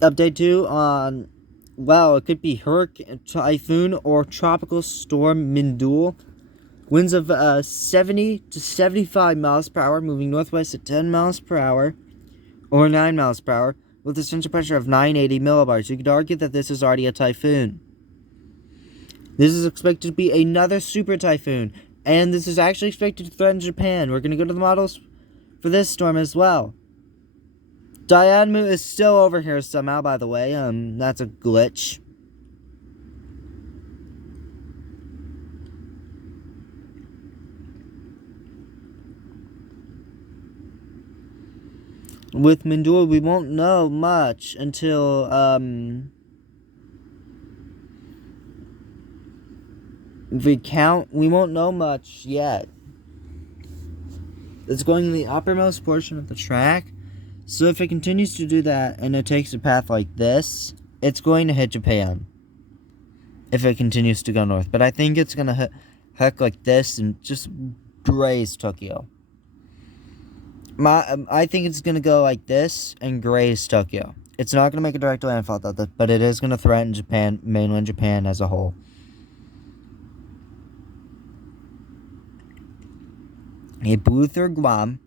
Update 2 on, well, it could be Hurricane, Typhoon, or Tropical Storm Mindulle. Winds of 70 to 75 miles per hour, moving northwest at 10 miles per hour, or 9 miles per hour, with a central pressure of 980 millibars. You could argue that this is already a typhoon. This is expected to be another super typhoon, and this is actually expected to threaten Japan. We're going to go to the models for this storm as well. Dianmu is still over here somehow, by the way. That's a glitch. With Mindulle, we won't know much until, if we count, we won't know much yet. It's going in the uppermost portion of the track. So if it continues to do that and it takes a path like this, it's going to hit Japan. If it continues to go north. But I think it's going to heck like this and just graze Tokyo. I think it's going to go like this and graze Tokyo. It's not going to make a direct landfall, though, but it is going to threaten Japan, mainland Japan as a whole. It blew through Guam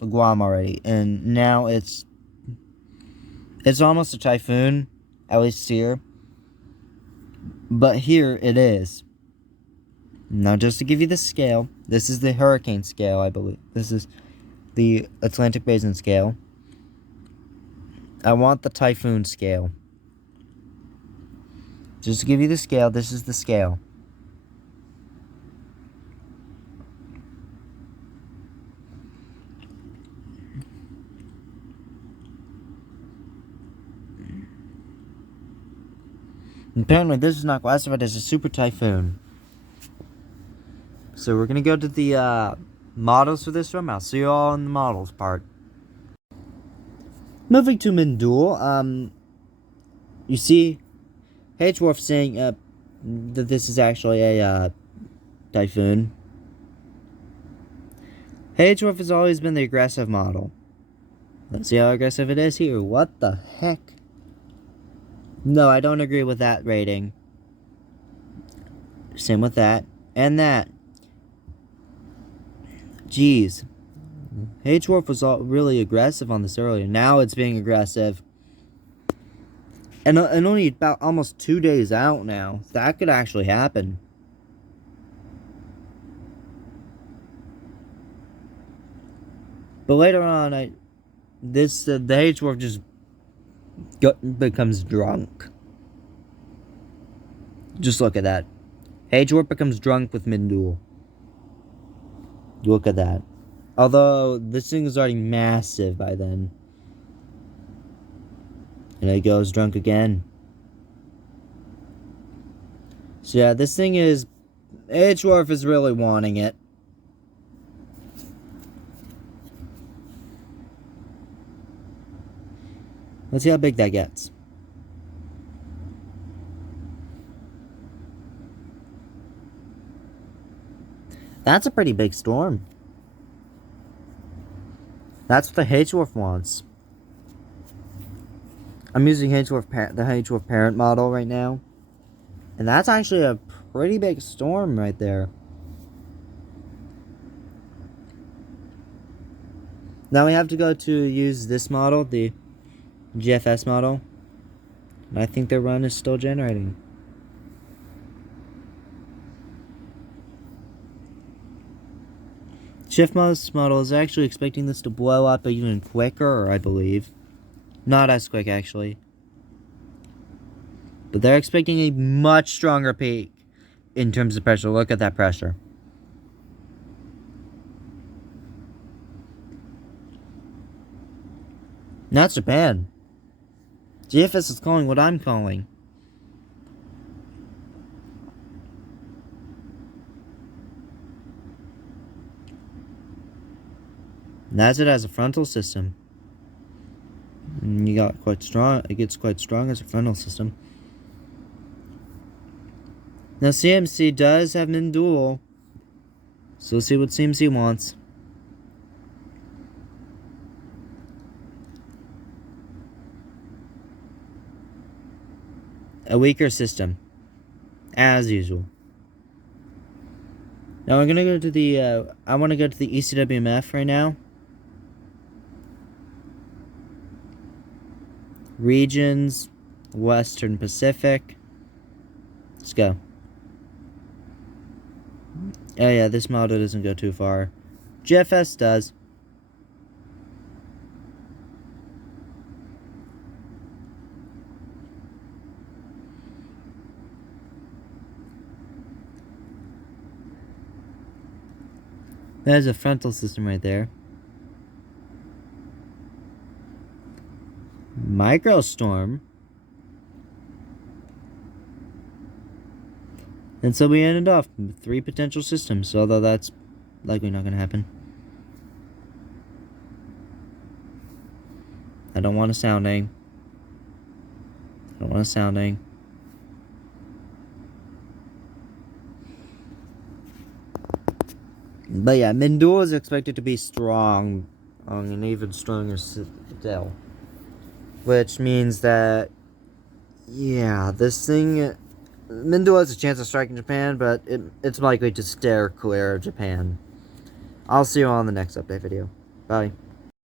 already, and now it's almost a typhoon, at least here. But here it is. Now, just to give you the scale, this is the hurricane scale, I believe. This is the Atlantic Basin scale. I want the typhoon scale. Just to give you the scale, this is the scale. Apparently, this is not classified as a super typhoon. So we're going to go to the models for this one. I'll see you all in the models part. Moving to Mindulle, you see H-Wolf saying that this is actually a typhoon. H-Wolf has always been the aggressive model. Let's see how aggressive it is here. What the heck? No, I don't agree with that rating. Same with that. And that. Jeez. H-Wolf was really aggressive on this earlier. Now it's being aggressive. And only about almost 2 days out now. That could actually happen. But later on, the H-Wolf just becomes drunk. Just look at that. H-Wolf becomes drunk with Mindulle. Look at that. Although, this thing is already massive by then. And it goes drunk again. So yeah, this thing is... H-Wolf is really wanting it. Let's see how big that gets. That's a pretty big storm. That's what the H-Wolf wants. I'm using the H-Wolf parent model right now. And that's actually a pretty big storm right there. Now we have to go to use this model, the GFS model. And I think their run is still generating. Shiftmost model is actually expecting this to blow up even quicker, I believe. Not as quick, actually. But they're expecting a much stronger peak in terms of pressure. Look at that pressure. Not Japan. GFS is calling what I'm calling. And as it has a frontal system. And you got quite strong. It gets quite strong as a frontal system. Now CMC does have Mindulle. So let's see what CMC wants. A weaker system. As usual. Now we're gonna go to the, I want to go to the ECWMF right now. Regions, Western Pacific. Let's go. Oh yeah, this model doesn't go too far. GFS does. There's a frontal system right there. Microstorm. And so we ended off with 3 potential systems, although that's likely not going to happen. I don't want a sounding. I don't want a sounding. But yeah, Mindulle is expected to be strong on an even stronger still. Which means that, yeah, this thing, Mindulle has a chance of striking Japan, but it's likely to steer clear of Japan. I'll see you on the next update video. Bye.